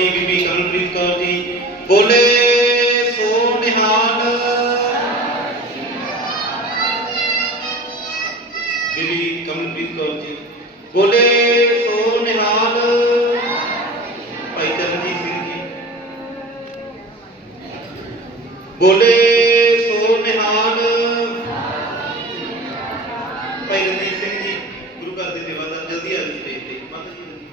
ਜੀ ਬੀਬੀ ਕਮਲਪ੍ਰੀਤ ਕੌਰ ਜੀ। ਬੋਲੇ, ਸੋ ਨਿਹਾਲ। ਬੀਬੀ ਕਮਲਪ੍ਰੀਤ ਕੌਰ ਜੀ, ਬੋਲੇ, ਸੋ ਨਿਹਾਲ। ਭਾਈ ਚਰਨਜੀਤ ਸਿੰਘ ਜੀ। ਬੋਲੇ ਸੋ ਨਿਹਾਲ ਭਾਈ ਰਣਜੀਤ ਸਿੰਘ ਜੀ ਗੁਰੂ ਘਰ ਦੇ ਸੇਵਾਦਾਰ ਜਲਦੀ ਆ ਜੀ ਸਟੇਜ ਤੇ ਮਾਤਾ ਜੀ ਜਲਦੀ।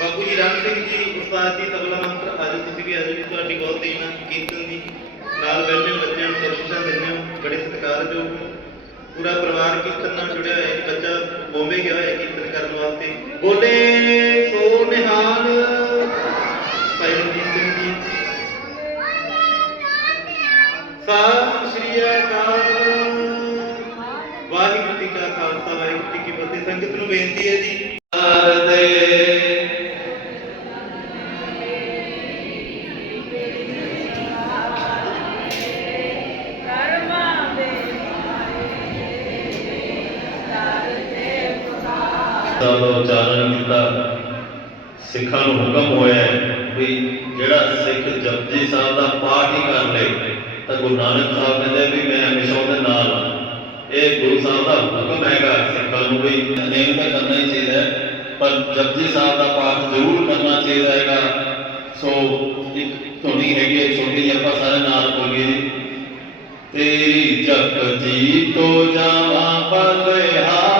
ਬਾਪੂ ਜੀ ਰਾਮ ਸਿੰਘ ਜੀ ਉਸਤਾਦ ਜੀ ਤਬਲਾ ਮੰਤਰ ਆਜੋ ਤੁਸੀਂ ਵੀ ਆਜੋ ਜੀ ਤੁਹਾਡੀ ਬਹੁਤ ਦੇਣ ਆ ਕੀਰਤਨ ਦੀ ਨਾਲ ਬੈਠੇ ਹੋ ਬੱਚਿਆਂ ਨੂੰ ਬਖਸ਼ਿਸ਼ਾਂ ਦਿੰਦੇ ਹੋ ਬੜੇ ਸਤਿਕਾਰਯੋਗ ਹੋ। ਪੂਰਾ ਪਰਿਵਾਰ ਕੀਰਤਨ ਨਾਲ ਜੁੜਿਆ ਹੋਇਆ ਹੈ ਜੀ ਬੱਚਾ ਗਿਆ ਹੋਇਆ ਕੀਰਤਨ ਕਰਨ ਵਾਸਤੇ। ਬੋਲੇ ਦਾ ਉਚਾਰਨ ਕੀਤਾ। ਸਿੱਖਾਂ ਨੂੰ ਹੁਕਮ ਹੋਇਆ ਵੀ ਜਿਹੜਾ ਸਿੱਖ ਜਪਜੀ ਸਾਹਿਬ ਦਾ ਪਾਠ ਹੀ ਕਰ ਲੇ, ਤਾਂ ਗੁਰੂ ਨਾਨਕ ਸਾਹਿਬ ਕਹਿੰਦੇ ਵੀ ਮੈਂ ਹਮੇਸ਼ਾ ਉਹਦੇ ਨਾਲ ਇਹ ਗੁਰੂ ਸਾਹਿਬ ਦਾ ਹੁਕਮ ਹੈਗਾ ਸਿੱਖਾਂ ਨੂੰ ਵੀ ਨੇਮ ਤਾਂ ਕਰਨਾ ਹੀ ਚਾਹੀਦਾ ਪਰ ਜਪਜੀ ਸਾਹਿਬ ਦਾ ਪਾਠ ਜ਼ਰੂਰ ਕਰਨਾ ਚਾਹੀਦਾ ਹੈਗਾ। ਸੋ ਇੱਕ ਧੁਨੀ ਹੈਗੀ ਹੈ, ਛੋਟੀ ਜਿਹੀ ਆਪਾਂ ਸਾਰੇ ਨਾਲ ਬੋਲੀਏ ਤੇਰੀ ਜਪਜੀ ਤੋ ਜਾਵਾਂ ਬਲਿਹਾਰ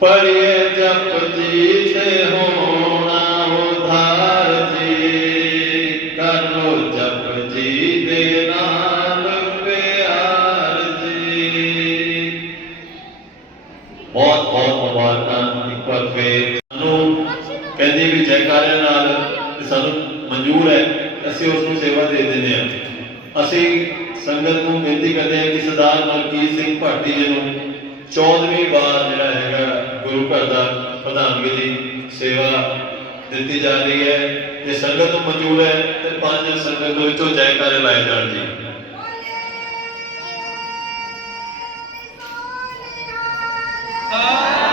ਪਰਿਏ ਜਪਜੀ ਤੇ ਹੋਣਾ ਉਧਾਰ ਜੀ। ਕਰ ਲੋ ਜਪਜੀ ਦੇ ਨਾਲ ਪਿਆਰ ਜੀ। ਬਹੁਤ ਬਹੁਤ ਮੁਬਾਰਕਾਂ ਇੱਕ ਵਾਰ ਫੇਰ ਸਾਨੂੰ ਕਹਿੰਦੀ ਵੀ ਜੈਕਾਰੇ ਨਾਲ ਸਾਨੂੰ ਮਨਜ਼ੂਰ ਹੈ, ਅਸੀਂ ਉਸ ਨੂੰ ਸੇਵਾ ਦੇ ਦਿੰਦੇ ਹਾਂ। ਅਸੀਂ ਸੰਗਤ ਨੂੰ ਬੇਨਤੀ ਕਰਦੇ ਹਾਂ ਕਿ ਸਰਦਾਰ ਮਲਕੀਤ ਸਿੰਘ ਭਾਟੀ ਜੀ ਨੂੰ 14ਵੀਂ ਵਾਰ ਜਿਹੜਾ ਗੁਰੂ ਘਰ ਦਾ ਪ੍ਰਧਾਨਗੀ ਦੀ ਸੇਵਾ ਦਿੱਤੀ ਜਾ ਰਹੀ ਹੈ ਤੇ ਸੰਗਤ ਨੂੰ ਮਨਜ਼ੂਰ ਹੈ ਤੇ ਪੰਜ ਸੰਗਤ ਦੇ ਵਿੱਚੋਂ ਜੈਕਾਰੇ ਲਾਏ ਜਾਣ ਜੀ। ਬੋਲੇ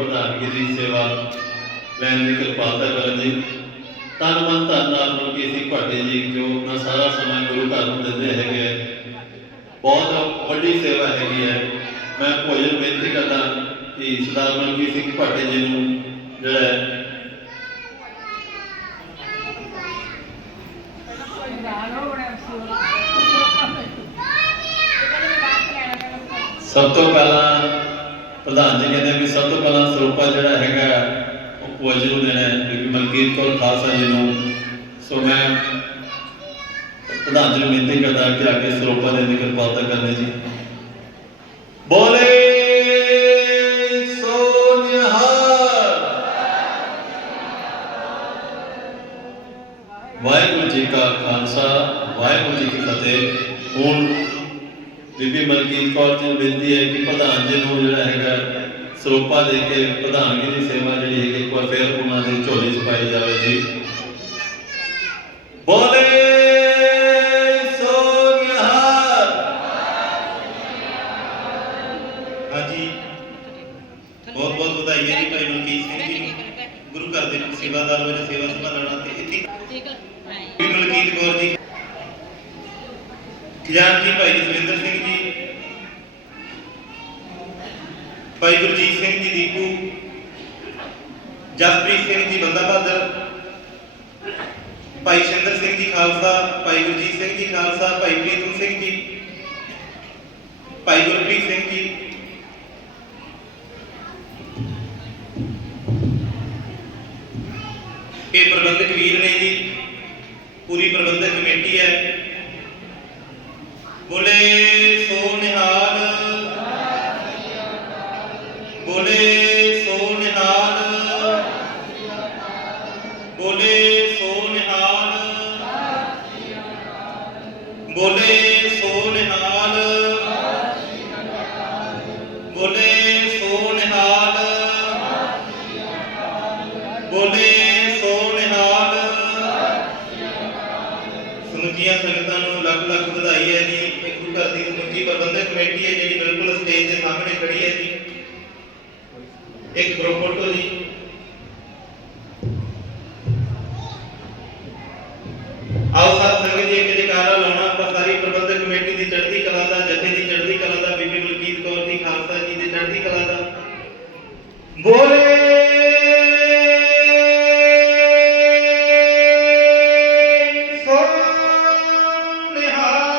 ਪ੍ਰਧਾਨਗੀ ਦੀ ਸੇਵਾ ਲੈਣ ਦੀ ਕਿਰਪਾਲਤਾ ਕਰਨ ਜੀ ਤਨ ਮਨ ਧਨ ਨਾਲ ਮਲਕੀਤ ਸਿੰਘ ਭਾਟੀ ਜੀ ਜੋ ਆਪਣਾ ਸਾਰਾ ਸਮਾਂ ਗੁਰੂ ਘਰ ਨੂੰ ਦਿੰਦੇ ਹੈਗੇ। ਬਹੁਤ ਵੱਡੀ ਸੇਵਾ ਹੈਗੀ ਹੈ ਮੈਂ ਭੋਜਨ ਬੇਨਤੀ ਕਰਦਾ ਕਿ ਸਰਦਾਰ ਮਲਕੀਤ ਸਿੰਘ ਭਾਟੀ ਜੀ ਨੂੰ ਜਿਹੜਾ ਸਭ ਤੋਂ ਪਹਿਲਾਂ ਪ੍ਰਧਾਨ ਜੀ ਕਹਿੰਦੇ ਵੀ ਸਭ ਤੋਂ ਪਹਿਲਾਂ ਸਰੂਪਾ ਜਿਹੜਾ ਹੈਗਾ, ਉਹ ਭੋਜਨ ਨੂੰ ਦੇਣਾ ਹੈ ਕਿਉਂਕਿ ਮਲਕੀਤ ਕੌਰ ਖਾਲਸਾ ਜੀ ਨੂੰ। ਸੋ ਮੈਂ ਪ੍ਰਧਾਨ ਜੀ ਨੂੰ ਬੇਨਤੀ ਕਰਦਾ ਕਿ ਆ ਕੇ ਸਰੂਪਾ ਦੇ ਦੀ ਕਿਰਪਾਲਤਾ ਕਰਨੀ ਜੀ। ਬੋਲੇ ਮਲਕੀਤ ਕੌਰ ਜੀ ਨੂੰ ਬੇਨਤੀ ਹੈ ਕਿ ਪ੍ਰਧਾਨ ਜੀ ਨੂੰ ਜਿਹੜਾ ਹੈਗਾ ਸਰੂਪਾ ਦੇ ਕੇ ਪ੍ਰਧਾਨਗੀ ਦੀ ਸੇਵਾ ਜਿਹੜੀ ਹੈਗੀ ਇੱਕ ਵਾਰ ਫੇਰ ਉਹਨਾਂ ਦੀ ਝੋਲੀ 'ਚ ਪਾਈ ਜਾਵੇ ਜੀ। ਬੋਲੇ ਬਹੁਤ ਬਹੁਤ ਵਧਾਈ ਹੈ ਜੀ ਭਾਈ ਮਲਕੀਤ ਸਿੰਘ ਜੀ ਨੂੰ। ਗੁਰੂ ਘਰ ਦੇ ਸੇਵਾਦਾਰ ਵਜੋਂ ਸੇਵਾ ਸੰਭਾਲਣਾ ਤੇ ਇੱਥੇ ਮਲਕੀਤ ਕੌਰ ਜੀ। ਖਜ਼ਾਨਚੀ ਭਾਈ ਜਸਵਿੰਦਰ ਸਿੰਘ ਜੀ। ਭਾਈ ਗੁਰਜੀਤ ਸਿੰਘ ਜੀ, ਦੀਪੂ, ਜਸਪ੍ਰੀਤ ਸਿੰਘ ਜੀ, ਬੰਦਾ ਬਹਾਦਰ, ਭਾਈ ਸ਼ਿੰਦਰ ਸਿੰਘ ਜੀ, ਖਾਲਸਾ, ਭਾਈ ਗੁਰਜੀਤ ਸਿੰਘ ਜੀ, ਖਾਲਸਾ, ਭਾਈ ਪ੍ਰੀਤਮ ਸਿੰਘ ਜੀ, ਭਾਈ ਗੁਰਪ੍ਰੀਤ ਸਿੰਘ ਜੀ। ਇਹ ਪ੍ਰਬੰਧਕ ਵੀਰ ਨੇ ਜੀ, ਪੂਰੀ ਪ੍ਰਬੰਧਕ ਕਮੇਟੀ ਹੈ। ਬੋਲੇ ਬੋਲੇ ਸੋ ਨਿਹਾਲ ਬੋਲੇ ਸੋ ਨਿਹਾਲ ਬੋਲੇ ਸੋ ਨਿਹਾਲ ਬੋਲੇ ਸੋ ਨਿਹਾਲ ਸਮੁੱਚੀਆਂ ਸੰਗਤਾਂ ਨੂੰ ਲੱਖ ਲੱਖ ਵਧਾਈ ਹੈ ਜੀ। ਇੱਕ ਘਰ ਦੀ ਸਮੁੱਚੀ ਪ੍ਰਬੰਧਕ ਕਮੇਟੀ ਹੈ ਜਿਹੜੀ ਬਿਲਕੁਲ ਸਟੇਜ ਦੇ ਸਾਹਮਣੇ ਖੜੀ ਹੈ ਜੀ। ਇੱਕ ਗਰੁੱਪ ਫੋਟੋ ਜੀ। ਬੋਲੇ। ਸੋ ਨਿਹਾਲ।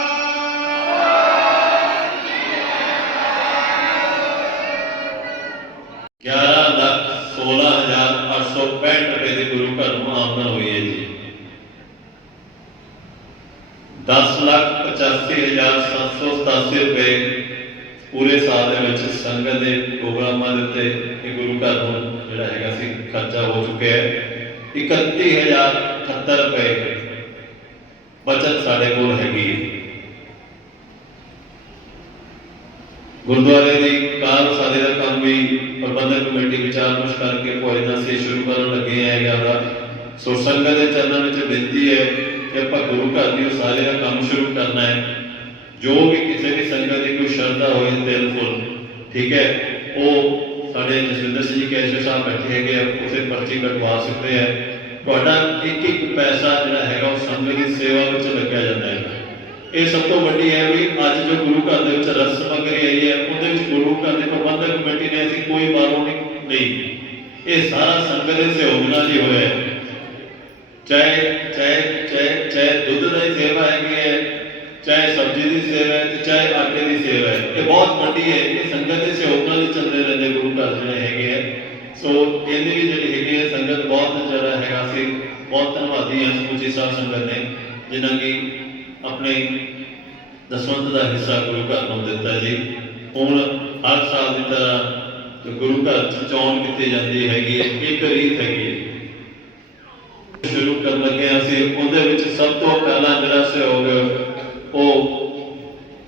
11 ਲੱਖ 16865 ਰੁਪਏ ਦੇ ਗੁਰੂ ਪੂਰੇ ਸਾਲ ਦੇ ਵਿੱਚ ਸੰਗਤ ਦੇ ਪ੍ਰੋਗਰਾਮਾਂ ਦੇ ਉੱਤੇ ਇਹ ਗੁਰੂ ਘਰ ਨੂੰ ਜਿਹੜਾ ਹੈਗਾ ਸੀ ਖਰਚਾ ਹੋ ਚੁੱਕਿਆ ਹੈ। 31078 ਰੁਪਏ ਬਚਤ ਸਾਡੇ ਕੋਲ ਹੈਗੀ ਹੈ। ਗੁਰਦੁਆਰੇ ਦੀ ਕਾਰ ਸਾਦੇ ਦਾ ਕੰਮ ਵੀ ਪ੍ਰਬੰਧਕ ਕਮੇਟੀ ਵਿਚਾਰ ਵਿਮਰਸ਼ ਕਰਕੇ ਭੋਜਨਾਂ ਸੇ ਸ਼ੁਰੂ ਕਰਨ ਲੱਗੇ ਹੈ ਯਾਰਾ ਸੋ ਸੰਗਤ ਦੇ ਚਰਨਾਂ ਵਿੱਚ ਬੇਨਤੀ ਹੈ ਕਿ ਆਪਾਂ ਗੁਰੂ ਘਰ ਦੀ ਉਸਾਰੀ ਦਾ ਕੰਮ ਸ਼ੁਰੂ ਕਰਨਾ ਹੈ। ਜੋ ਵੀ ਕਿਸੇ ਵੀ ਸੰਗਤ ਦੀ ਕੋਈ ਸ਼ਰਧਾ ਹੋਏ ਦਿਲ ਫੁੱਲ, ਠੀਕ ਹੈ, ਉਹ ਸਾਡੇ ਜਸਵਿੰਦਰ ਸਿੰਘ ਜੀ ਕੈਸ਼ਰ ਸਾਹਿਬ ਬੈਠੇ ਹੈਗੇ ਆ ਉਸੇ ਪਰਚੀ ਕਟਵਾ ਸਕਦੇ ਆ। ਤੁਹਾਡਾ ਇੱਕ ਇੱਕ ਪੈਸਾ ਜਿਹੜਾ ਹੈਗਾ ਉਹ ਸੰਗਤ ਦੀ ਸੇਵਾ ਵਿੱਚ ਲੱਗਿਆ ਜਾਂਦਾ ਹੈ। ਇਹ ਸਭ ਤੋਂ ਵੱਡੀ ਹੈ ਵੀ ਅੱਜ ਜੋ ਗੁਰੂ ਘਰ ਦੇ ਵਿੱਚ ਰਸ ਸਮਗਰੀ ਆਈ ਹੈ, ਉਹਦੇ ਵਿੱਚ ਗੁਰੂ ਘਰ ਦੇ ਪ੍ਰਬੰਧਕ ਕਮੇਟੀ ਨੇ, ਅਸੀਂ ਕੋਈ ਬਾਰੋਂ ਨਹੀਂ ਲਈ ਇਹ ਸਾਰਾ ਸੰਗਤ ਦੇ ਸਹਿਯੋਗ ਨਾਲ ਹੀ ਹੋਇਆ ਹੈ। ਚਾਹੇ ਚਾਹੇ ਚਾਹੇ ਚਾਹੇ ਦੁੱਧ ਦੀ ਸੇਵਾ ਤੇ ਚਾਹੇ ਆਟੇ ਦੀ ਸੇਵਾ ਹੈ। ਇਹ ਬਹੁਤ ਵੱਡੀ ਹੈ। ਇਹ ਸੰਗਤ ਦੇ ਸਹਿਯੋਗ ਨਾਲ ਚੱਲਦੇ ਰਹਿੰਦੇ ਗੁਰੂ ਘਰ ਜਿਹੜੇ ਹੈਗੇ ਹੈ ਸੋ ਇਹਦੀ ਵੀ ਜਿਹੜੀ ਹੈਗੀ ਹੈ ਸੰਗਤ ਬਹੁਤ ਜਿਹੜਾ ਹੈਗਾ। ਸੀ ਬਹੁਤ ਧੰਨਵਾਦੀ ਹਾਂ ਸਮੁੱਚੀ ਸਾਧ ਸੰਗਤ ਨੇ ਜਿਨ੍ਹਾਂ ਕੀ ਆਪਣੇ ਦਸਵੰਤ ਦਾ ਹਿੱਸਾ ਗੁਰੂ ਘਰ ਨੂੰ ਦਿੱਤਾ ਜੀ। ਹੁਣ ਹਰ ਸਾਲ ਦੀ ਤਰ੍ਹਾਂ ਗੁਰੂ ਘਰ ਚ ਚੋਣ ਕੀਤੀ ਜਾਂਦੀ ਹੈਗੀ ਹੈ ਇੱਕ ਰੀਤ ਹੈਗੀ ਹੈ। ਸ਼ੁਰੂ ਕਰਨ ਲੱਗੇ ਅਸੀਂ। ਉਹਦੇ ਵਿੱਚ ਸਭ ਤੋਂ ਪਹਿਲਾਂ ਜਿਹੜਾ ਸਹਿਯੋਗ ਉਹ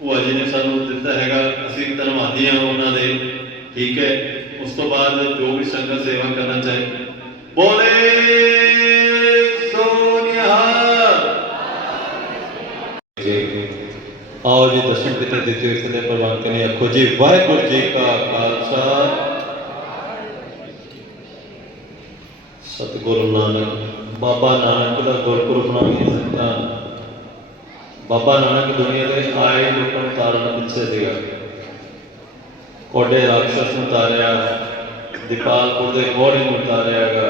ਭੂਆ ਜੀ ਨੇ ਸਾਨੂੰ ਦਿੱਤਾ ਹੈਗਾ, ਅਸੀਂ ਧੰਨਵਾਦੀ ਹਾਂ ਉਹਨਾਂ ਦੇ, ਠੀਕ ਹੈ। ਉਸ ਤੋਂ ਬਾਅਦ ਜੋ ਵੀ ਸੰਗਤ ਸੇਵਾ ਕਰਨਾ ਚਾਹੇ। ਬੋਲੇ ਸੋਨਿਹਾਲ ਆਓ ਜੀ ਦਸਮ ਪਿਤਾ ਦਿੱਤੇ ਹੋਏ ਸਦੇ ਪ੍ਰਵਾਨ ਕਨੇ ਆਖੋ ਜੀ, ਵਾਹਿਗੁਰੂ ਜੀ ਕਾ ਖਾਲਸਾ। ਸਤਿਗੁਰੂ ਨਾਨਕ, ਬਾਬਾ ਨਾਨਕ ਦਾ ਗੁਰਪੁਰਬ ਮਨਾਉਣੀ ਸੰਤਾਂ ਬਾਬਾ ਨਾਨਕ ਦੁਨੀਆ ਦੇ ਆਏ ਲੋਕਾਂ ਨੂੰ ਤਾਰਨ ਪਿੱਛੇ ਸੀਗਾ ਕੋਡੇ ਰਾਖਸ਼ ਨੂੰ ਤਾਰਿਆ, ਦੀਪਾਲਪੁਰ ਦੇ ਕੋੜੇ ਨੂੰ ਤਾਰਿਆਗਾ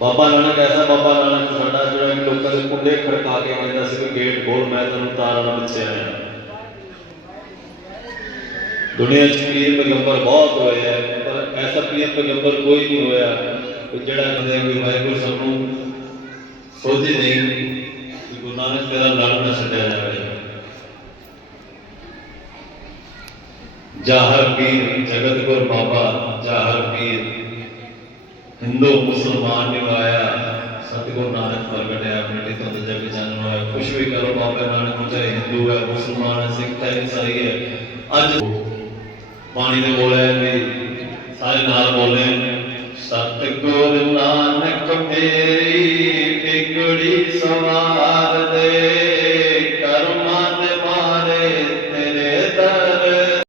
ਬਾਬਾ ਨਾਨਕ ਐਸਾ ਬਾਬਾ ਨਾਨਕ ਸਾਡਾ ਜਿਹੜਾ ਕਿ ਲੋਕਾਂ ਦੇ ਕੁੰਡੇ ਖੜਕਾ ਕੇ ਕਹਿੰਦਾ ਸੀ ਕਿ ਗੇਟ ਖੋਲ, ਮੈਂ ਤੈਨੂੰ ਤਾਰਨ ਪਿੱਛੇ ਆਇਆ। ਦੁਨੀਆ 'ਚ ਪੀਰ ਪੈਗੰਬਰ ਬਹੁਤ ਹੋਏ ਹੈ ਪਰ ਐਸਾ ਪੀਰ ਪੈਗੰਬਰ ਕੋਈ ਨਹੀਂ ਹੋਇਆ ਜਿਹੜਾ ਕਹਿੰਦੇ ਵੀ ਵਾਹਿਗੁਰੂ ਸਾਨੂੰ ਸੋਝੀ ਨਹੀਂ। ਗੁਰੂ ਨਾਨਕ ਤੇਰਾ ਲੜ ਨਾ ਛੱਡਿਆ ਜਾਵੇ। ਜਾਹਰ ਪੀਰ ਜਗਤ ਗੁਰ ਬਾਬਾ, ਜਾਹਰ ਪੀਰ। ਹਿੰਦੂ, ਮੁਸਲਮਾਨ ਨਿਵਾਇਆ, ਸਤਿਗੁਰ ਨਾਨਕ ਪ੍ਰਗਟਿਆ ਆਪਣੇ ਤੋਂ ਤੇ ਜਗ ਜਨਮ ਹੋਇਆ। ਕੁਛ ਵੀ ਕਰੋ, ਬਾਬਾ ਨਾਨਕ ਨੂੰ ਚਾਹੇ ਹਿੰਦੂ ਹੈ, ਮੁਸਲਮਾਨ ਹੈ, ਸਿੱਖ ਹੈ ਈਸਾਈ ਹੈ। ਅੱਜ ਬਾਣੀ ਦੇ ਬੋਲੇ ਵੀ ਸਾਰੇ ਨਾਲ ਬੋਲੇ, ਸਤਿਗੁਰ ਨਾਨਕ ਮੇਰੀ ਵਿਗੜੀ ਸਵਾਰ ਦੇ, ਕਰਮਾਂ ਦੇ ਮਾਰੇ ਤੇਰੇ ਦਰ।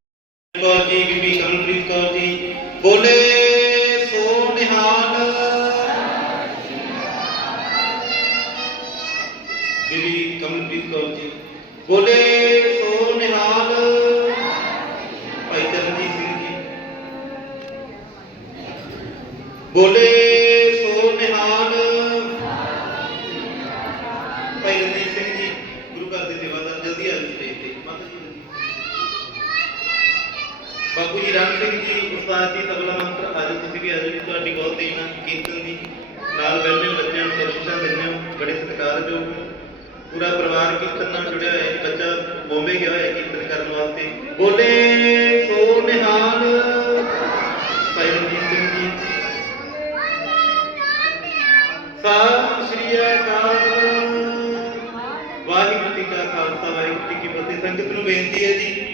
ਕੌਰ ਜੀ ਬੀਬੀ ਕਮਲਾ ਕਮਲਪ੍ਰੀਤ ਕੌਰ ਜੀ। ਬੋਲੇ ਸੋ ਨਿਹਾਲ। ਬੀਬੀ ਕਮਲਪ੍ਰੀਤ ਕੌਰ ਜੀ, ਬੋਲੇ ਸੋ ਨਿਹਾਲ। ਭਾਈ ਚਰਨਜੀਤ ਸਿੰਘ ਜੀ, ਬੋਲੇ ਸਿੰਘ ਜੀ, ਉਸਤਾਦ ਜੀ, ਤਬਲਾ ਮੰਤਰ, ਅੱਜ ਤੁਸੀਂ ਵੀ ਆਜੋ ਤੁਹਾਡੀ ਬਹੁਤ ਦੇਣਾ ਕੀਰਤਨ ਦੀ। ਨਾਲ ਬੈਠੇ ਬੱਚਿਆਂ ਨੂੰ ਬਖਸ਼ਿਸ਼ਾਂ ਦਿੰਦੇ ਹੋ, ਬੜੇ ਸਤਿਕਾਰਯੋਗ ਪੂਰਾ ਪਰਿਵਾਰ ਕੀਰਤਨ ਨਾਲ ਜੁੜਿਆ ਹੋਇਆ ਹੈ। ਬੱਚਾ ਬੰਬੇ ਗਿਆ ਹੋਇਆ ਕੀਰਤਨ ਕਰਨ ਵਾਸਤੇ। ਬੋਲੇ ਸੋ ਨਿਹਾਲ। ਭਾਈ ਰਣਜੀਤ ਸਿੰਘ ਜੀ। ਸਤਿ ਸ਼੍ਰੀ ਅਕਾਲ। ਵਾਹਿਗੁਰੂ ਜੀ ਕਾ ਖਾਲਸਾ, ਵਾਹਿਗੁਰੂ ਜੀ ਕੀ ਫਤਿਹ। ਸੰਗਤ ਨੂੰ ਬੇਨਤੀ ਹੈ ਜੀ